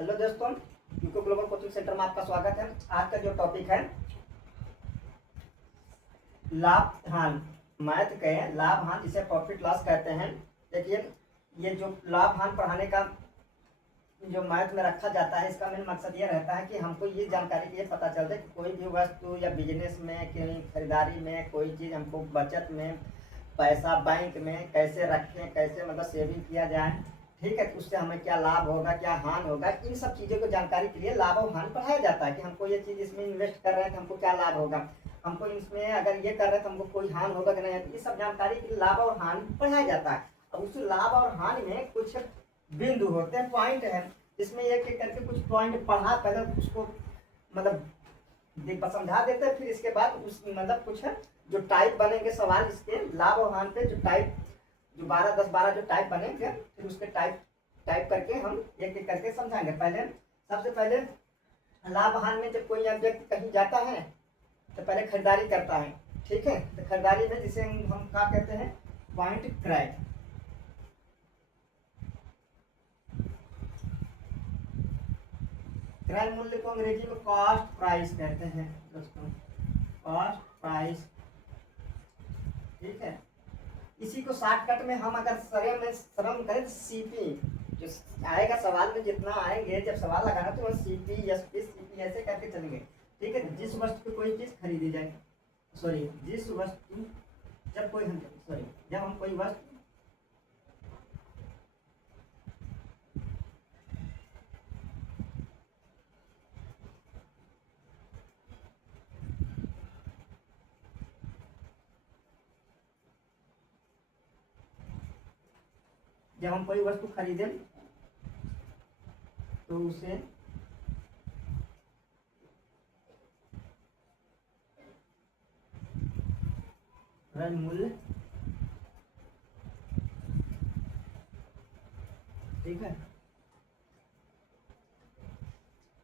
Hello दोस्तों, UCO global coaching centre में आपका स्वागत है। आज का जो टॉपिक है लाभ हान, मैथ के लाभ हान जिसे प्रॉफिट लॉस कहते हैं। देखिए, ये जो लाभ हान पढ़ाने का जो मैथ में रखा जाता है, इसका मेन मकसद ये रहता है कि हमको ये जानकारी ये पता चलता है कि कोई भी वस्तु या बिजनेस में, कहीं खरीदारी में, कोई चीज़ हमको बचत में, पैसा बैंक में कैसे रखें, कैसे मतलब सेविंग किया जाए, ठीक है, उससे हमें क्या लाभ होगा, क्या हानि होगा, इन सब चीज़ों को जानकारी के लिए लाभ और हानि पढ़ाया जाता है कि हमको ये चीज़ इसमें इन्वेस्ट कर रहे हैं तो हमको क्या लाभ होगा, हमको इसमें अगर ये कर रहे हैं तो हमको कोई हानि होगा कि नहीं। ये सब जानकारी के लिए लाभ और हानि पढ़ाया जाता है। अब उस लाभ और हानि में कुछ बिंदु होते हैं, पॉइंट है, जिसमें एक एक करके कुछ पॉइंट पढ़ा, पहले उसको मतलब समझा देते हैं, फिर इसके बाद उस मतलब कुछ जो टाइप बनेंगे सवाल इसके लाभ और हानि पे, जो टाइप जो 12 10 12 जो टाइप बनेंगे, फिर उसके टाइप करके हम एक एक करके समझाएंगे। पहले सबसे पहले लाभ हानि में जब कोई व्यक्ति कहीं जाता है तो पहले खरीदारी करता है, ठीक है। तो खरीदारी में जिसे हम क्या कहते हैं, पॉइंट क्रय। क्रय मूल्य को अंग्रेजी में कॉस्ट प्राइस कहते हैं दोस्तों, कॉस्ट प्राइस, ठीक है। इसी को शॉर्टकट में हम अगर सरल करें तो सीपी, जो आएगा सवाल में जितना आएंगे, जब सवाल लगाना तो वह सीपी एसपी सीपी ऐसे करके चलेंगे, ठीक है। जिस वस्तु की कोई चीज़ खरीदी जाए, सॉरी जिस वस्तु जब कोई हम सॉरी जब हम कोई वस्तु जब हम कोई वस्तु खरीदें तो उसे क्रय मूल्य, ठीक है,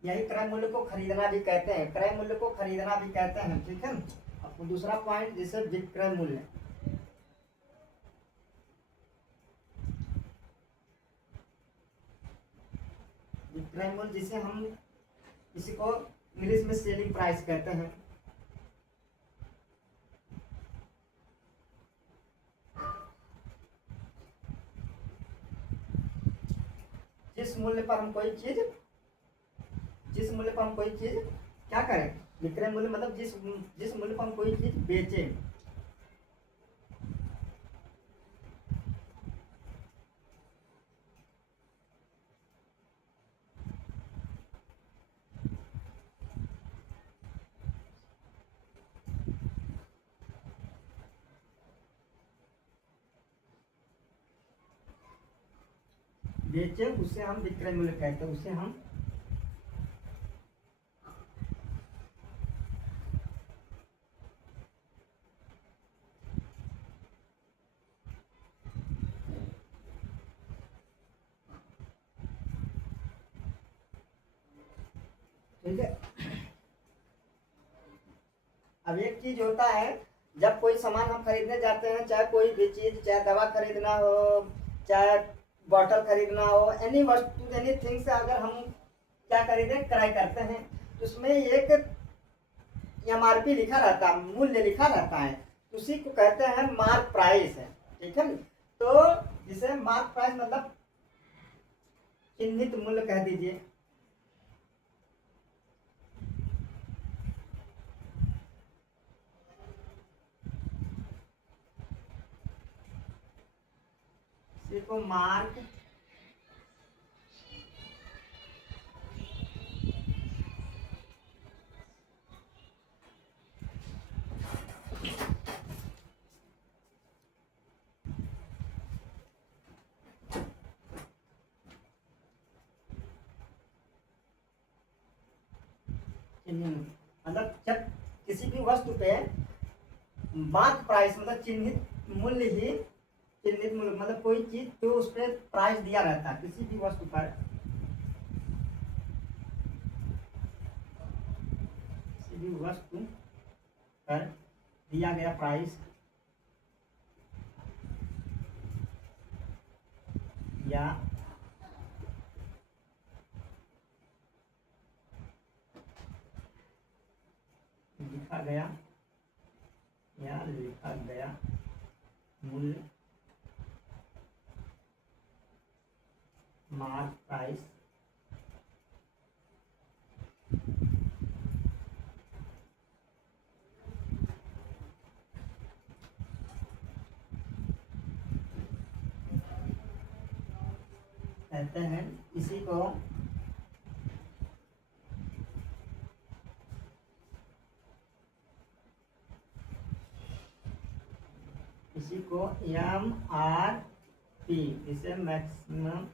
यही क्रय मूल्य को खरीदना भी कहते हैं, क्रय मूल्य को खरीदना भी कहते हैं, ठीक है। अब दूसरा पॉइंट जिसे विक्रय मूल्य, विक्रय मूल्य जिसे हम इसी को इंग्लिश में सेलिंग प्राइस कहते हैं। जिस मूल्य पर हम कोई चीज क्या करें, विक्रय मूल्य मतलब जिस मूल्य पर हम कोई चीज बेचें, उसे हम विक्रय मूल्य कहते हैं, उसे हम ठीक है। अब एक चीज होता है, जब कोई सामान हम खरीदने जाते हैं, चाहे कोई भी चीज, चाहे दवा खरीदना हो, चाहे बॉटल खरीदना हो, एनी वस्तु एनी थिंग से अगर हम क्या खरीदें, क्रय करते हैं, तो उसमें एक एमआरपी लिखा रहता है, मूल्य लिखा रहता है, उसी को कहते हैं मार्क प्राइस है, ठीक है। तो जिसे मार्क प्राइस मतलब चिन्हित मूल्य कह दीजिए, इसी को मार्क मतलब जब किसी भी वस्तु पे मार्क प्राइस मतलब चिन्हित मूल्य ही, चिन्हित मूल्य मतलब कोई चीज जो उस पर प्राइस दिया रहता है, किसी भी वस्तु पर किसी भी वस्तु पर दिया गया प्राइस या लिखा गया मूल्य मार्क प्राइस कहते हैं। इसी को MRP, इसे मैक्सिमम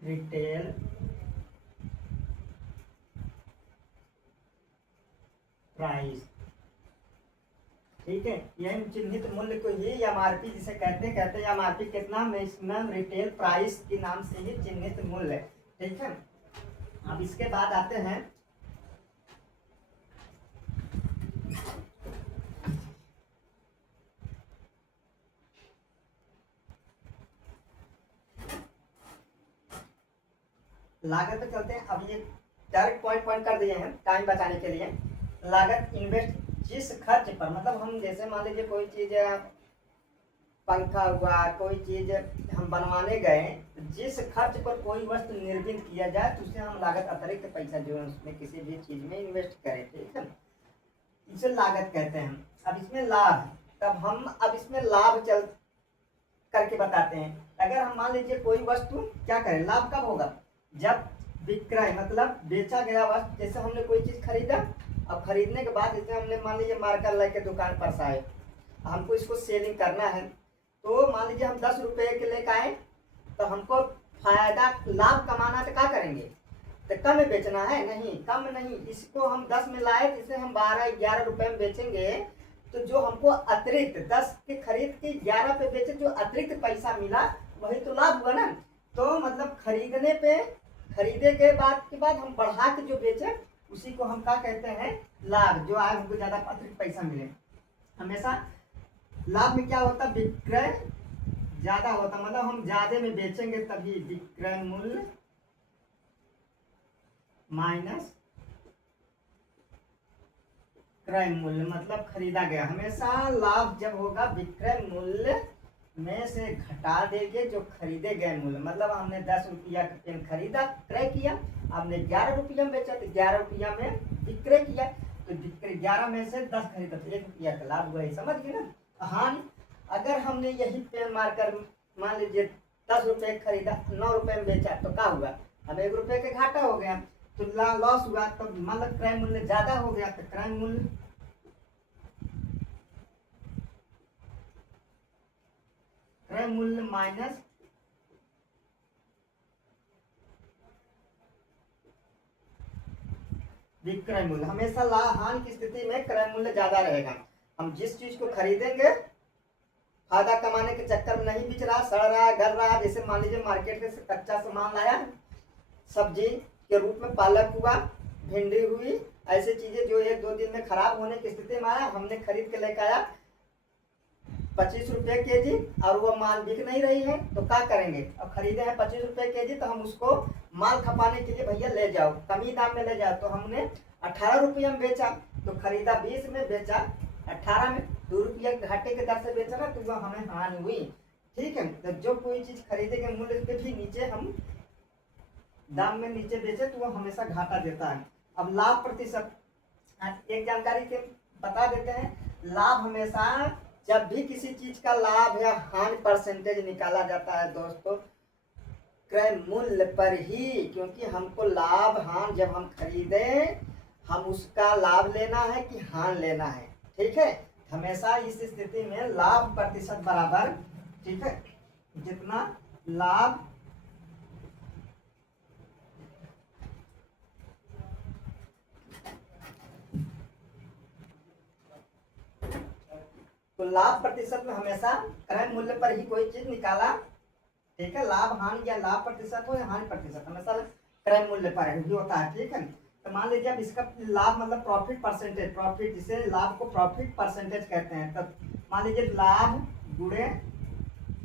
रिटेल प्राइस, ठीक है। यह चिन्हित मूल्य को ही MRP जिसे कहते हैं MRP कितना, मैक्सिमम रिटेल प्राइस के नाम से ही चिन्हित मूल्य, ठीक है। अब इसके बाद आते हैं लागत पे चलते हैं। अब ये डायरेक्ट पॉइंट कर दिए हैं टाइम बचाने के लिए। लागत इन्वेस्ट जिस खर्च पर, मतलब हम जैसे मान लीजिए कोई चीज पंखा हुआ, कोई चीज हम बनवाने गए, जिस खर्च पर कोई वस्तु निर्मित किया जाए तो उसे हम लागत अतिरिक्त पैसा जो है उसमें किसी भी चीज में इन्वेस्ट करें, ठीक है, इसे लागत कहते हैं। अब इसमें लाभ, तब हम अब इसमें लाभ चल करके बताते हैं। अगर हम मान लीजिए कोई वस्तु क्या करें, लाभ कब होगा, जब विक्रय मतलब बेचा गया वस्तु, जैसे हमने कोई चीज खरीदा, अब खरीदने के बाद जैसे हमने मान लीजिए मार्कर लेके दुकान पर से आए, हमको इसको सेलिंग करना है, तो मान लीजिए हम 10 रुपए के लेकर आए, तो हमको फायदा लाभ कमाना तो क्या करेंगे, तो कम में बेचना है, नहीं कम नहीं, इसको हम 10 में लाए, जिसे हम 12-11 रुपए में बेचेंगे, तो जो हमको अतिरिक्त 10 के खरीद के 11 पे बेचे, जो अतिरिक्त पैसा मिला वही तो लाभ हुआ ना। तो मतलब खरीदे के बाद हम बढ़ा के जो बेचे उसी को हम क्या कहते हैं, लाभ, जो आज हमको ज्यादा अतिरिक्त पैसा मिले। हमेशा लाभ में क्या होता, विक्रय ज्यादा होता, मतलब हम ज्यादा में बेचेंगे तभी विक्रय मूल्य माइनस क्रय मूल्य, मतलब खरीदा गया। हमेशा लाभ जब होगा विक्रय मूल्य में से घटा देंगे जो खरीदे गए मूल्य, मतलब हमने 10 रुपया का पेन खरीदा, क्रय किया, आपने 11 रुपया में बेचा, तो 11 रुपया में विक्रय किया, तो विक्रय 11 में से 10 खरीदा तो 1 रुपया का लाभ हुआ, समझ गए ना। हानि, अगर हमने यही पेन मारकर मान लीजिए 10 रुपये खरीदा, 9 रुपये में बेचा, तो क्या हुआ, हमें 1 रुपये का घाटा हो गया, तो लॉस हुआ, तो मतलब क्रय मूल्य ज्यादा हो गया, तो क्रय मूल्य माइनस विक्रय मूल्य। हमेशा हानि की स्थिति में क्रय मूल्य ज्यादा रहेगा। हम जिस चीज को खरीदेंगे फायदा कमाने के चक्कर में नहीं बिच रहा, सड़ रहा, गल रहा, जैसे मान लीजिए मार्केट से कच्चा सामान लाया, सब्जी के रूप में पालक हुआ, भिंडी हुई, ऐसी चीजें जो 1-2 दिन में खराब होने की स्थिति में आया, हमने खरीद के लेकर आया 25 रुपये केजी, और वो माल बिक नहीं रही है, तो क्या करेंगे, अब खरीदे हैं 25 रुपये केजी, तो हम उसको माल खपाने के लिए भैया ले जाओ, कमी दाम में ले जाओ, तो हमने 18 रुपये में बेचा, तो खरीदा 20 में, बेचा 18 में, 2 रुपया घाटे के दर से बेचा ना, तो वो हमें हानि हुई, ठीक है। तो जो कोई चीज खरीदेंगे मूल्य के भी नीचे हम दाम में नीचे बेचे, तो वो हमेशा घाटा देता है। अब लाभ प्रतिशत, एक जानकारी के बता देते हैं, लाभ हमेशा जब भी किसी चीज का लाभ या हानि परसेंटेज निकाला जाता है दोस्तों, क्रय मूल्य पर ही, क्योंकि हमको लाभ हानि जब हम खरीदे, हम उसका लाभ लेना है कि हानि लेना है, ठीक है। हमेशा इस स्थिति में लाभ प्रतिशत बराबर, ठीक है, जितना लाभ तो लाभ प्रतिशत में हमेशा क्रय मूल्य पर ही कोई चीज निकाला, ठीक है, लाभ हानि या लाभ प्रतिशत हो या हानि प्रतिशत, हमेशा क्रय मूल्य पर ही होता है, ठीक है। तो मान लीजिए अब इसका लाभ मतलब प्रॉफिट परसेंटेज, प्रॉफिट जिसे लाभ को प्रॉफिट परसेंटेज कहते हैं, तो मान लीजिए लाभ गुणे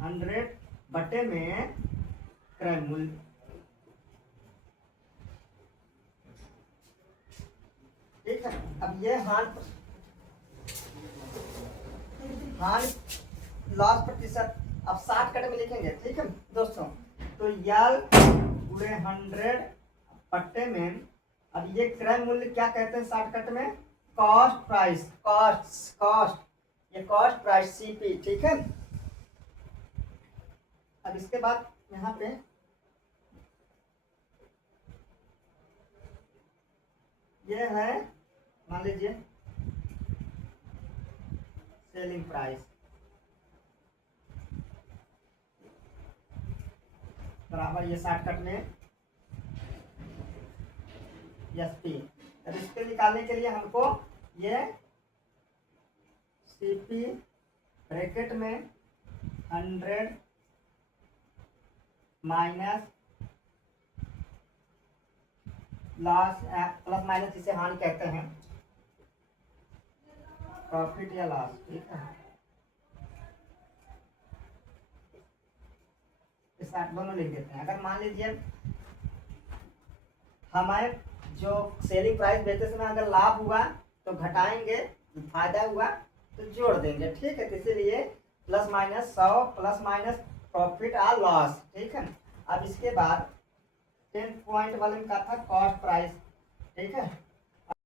100 बटे में क्रय मूल्य, ठीक है। अब ये हान लॉस प्रतिशत अब 60 कट में लिखेंगे, ठीक है दोस्तों। तो यल गुणे 100 पट्टे में, अब ये क्रय मूल्य क्या कहते हैं 60 कट में, कॉस्ट प्राइस, कॉस्ट, ये कॉस्ट प्राइस सीपी, ठीक है। अब इसके बाद यहाँ पे ये है, मान लीजिए सेलिंग प्राइस बराबर ये 60 कट में एसपी। अब इसके निकालने के लिए हमको ये सीपी ब्रैकेट में 100 माइनस लॉस प्लस माइनस जिसे हानि कहते हैं, प्रॉफिट या लॉस, ठीक है। इस दोनों लिख देते हैं। अगर मान लीजिए हमारे जो सेलिंग प्राइस बेचते समय अगर लाभ हुआ तो घटाएंगे, फायदा हुआ तो जोड़ देंगे, ठीक है। तो इसीलिए plus minus 100 plus minus profit और लॉस, ठीक है। अब इसके बाद 10 पॉइंट वाले का था कॉस्ट प्राइस, ठीक है।